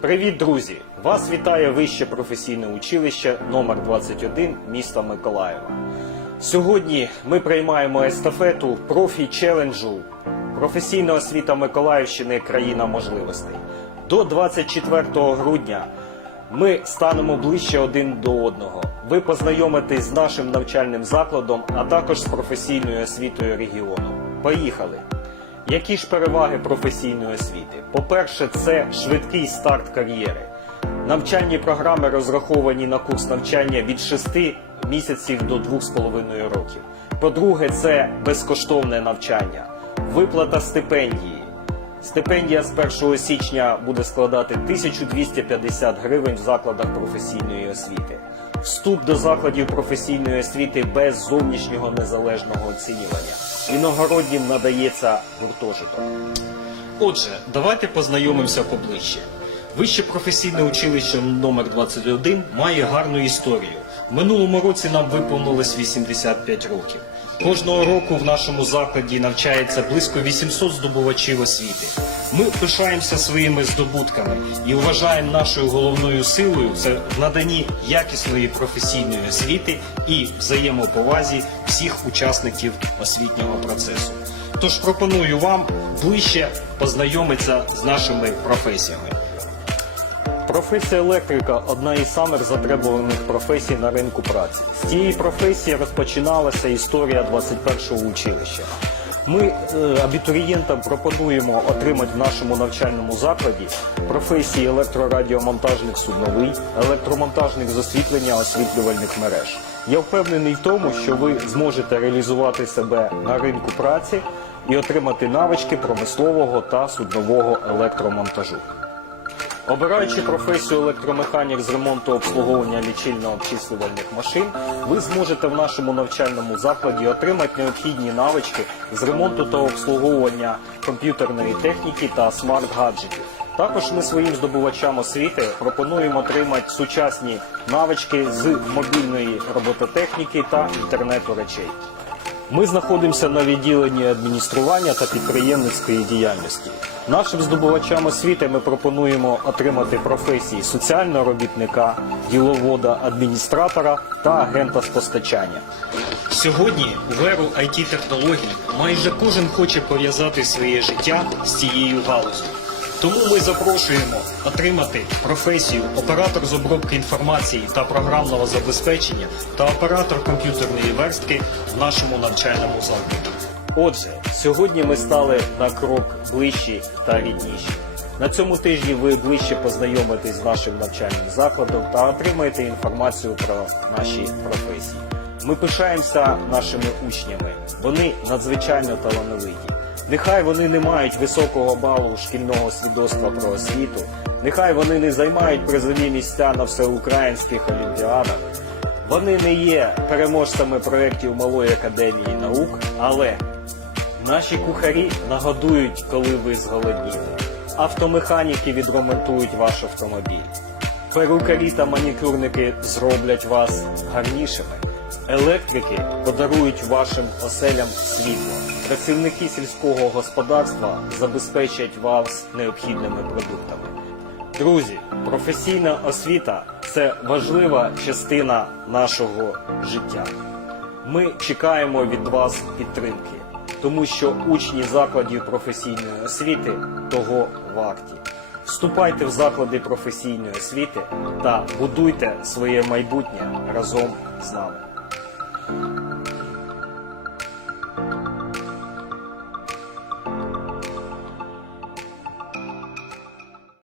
Привіт, друзі! Вас вітає Вище професійне училище номер 21 міста Миколаєва. Сьогодні ми приймаємо естафету профі челенджу професійна освіта Миколаївщини країна можливостей. До 24 грудня ми станемо ближче один до одного. Ви познайомитесь з нашим навчальним закладом, а також з професійною освітою регіону. Поїхали! Які ж переваги професійної освіти? По-перше, це швидкий старт кар'єри. Навчальні програми розраховані на курс навчання від 6 місяців до 2,5 років. По-друге, це безкоштовне навчання, виплата стипендії. Стипендія з 1 січня буде складати 1250 гривень в закладах професійної освіти. Вступ до закладів професійної освіти без зовнішнього незалежного оцінювання. Іногороднім надається гуртожиток. Отже, давайте познайомимося поближче. Вище професійне училище номер 21 має гарну історію. В минулому році нам виповнилось 85 років. Кожного року в нашому закладі навчається близько 800 здобувачів освіти. Ми пишаємося своїми здобутками і вважаємо нашою головною силою це в наданні якісної професійної освіти і взаємоповазі всіх учасників освітнього процесу. Тож пропоную вам ближче познайомитися з нашими професіями. Професія електрика одна із самих затребуваних професій на ринку праці. З цієї професії розпочиналася історія 21-го училища. Ми е, абітурієнтам пропонуємо отримати в нашому навчальному закладі професії електрорадіомонтажник судновий, електромонтажник з освітлення освітлювальних мереж. Я впевнений в тому, що ви зможете реалізувати себе на ринку праці і отримати навички промислового та суднового електромонтажу. Обираючи професію електромеханік з ремонту обслуговування лічильно-обчислювальних машин, ви зможете в нашому навчальному закладі отримати необхідні навички з ремонту та обслуговування комп'ютерної техніки та смарт-гаджетів. Також ми своїм здобувачам освіти пропонуємо отримати сучасні навички з мобільної робототехніки та інтернету речей. Ми знаходимося на відділенні адміністрування та підприємницької діяльності. Нашим здобувачам освіти ми пропонуємо отримати професії соціального робітника, діловода, адміністратора та агента з постачання. Сьогодні в еру it технологій майже кожен хоче пов'язати своє життя з цією галузю. Тому ми запрошуємо отримати професію оператор з обробки інформації та програмного забезпечення та оператор комп'ютерної верстки в нашому навчальному закладі. Отже, сьогодні ми стали на крок ближчі та рідніші. На цьому тижні ви ближче познайомитесь з нашим навчальним закладом та отримаєте інформацію про наші професії. Ми пишаємося нашими учнями. Вони надзвичайно талановиті. Нехай вони не мають високого балу шкільного свідоцтва про освіту, нехай вони не займають призові місця на всеукраїнських олімпіадах. Вони не є переможцями проєктів Малої академії наук, але наші кухарі нагодують, коли ви зголодніли. Автомеханіки відремонтують ваш автомобіль. Перукарі та манікюрники зроблять вас гарнішими. Електрики подарують вашим оселям світло. Працівники сільського господарства забезпечать вас необхідними продуктами. Друзі, професійна освіта це важлива частина нашого життя. Ми чекаємо від вас підтримки, тому що учні закладів професійної освіти того варті. Вступайте в заклади професійної освіти та будуйте своє майбутнє разом з нами.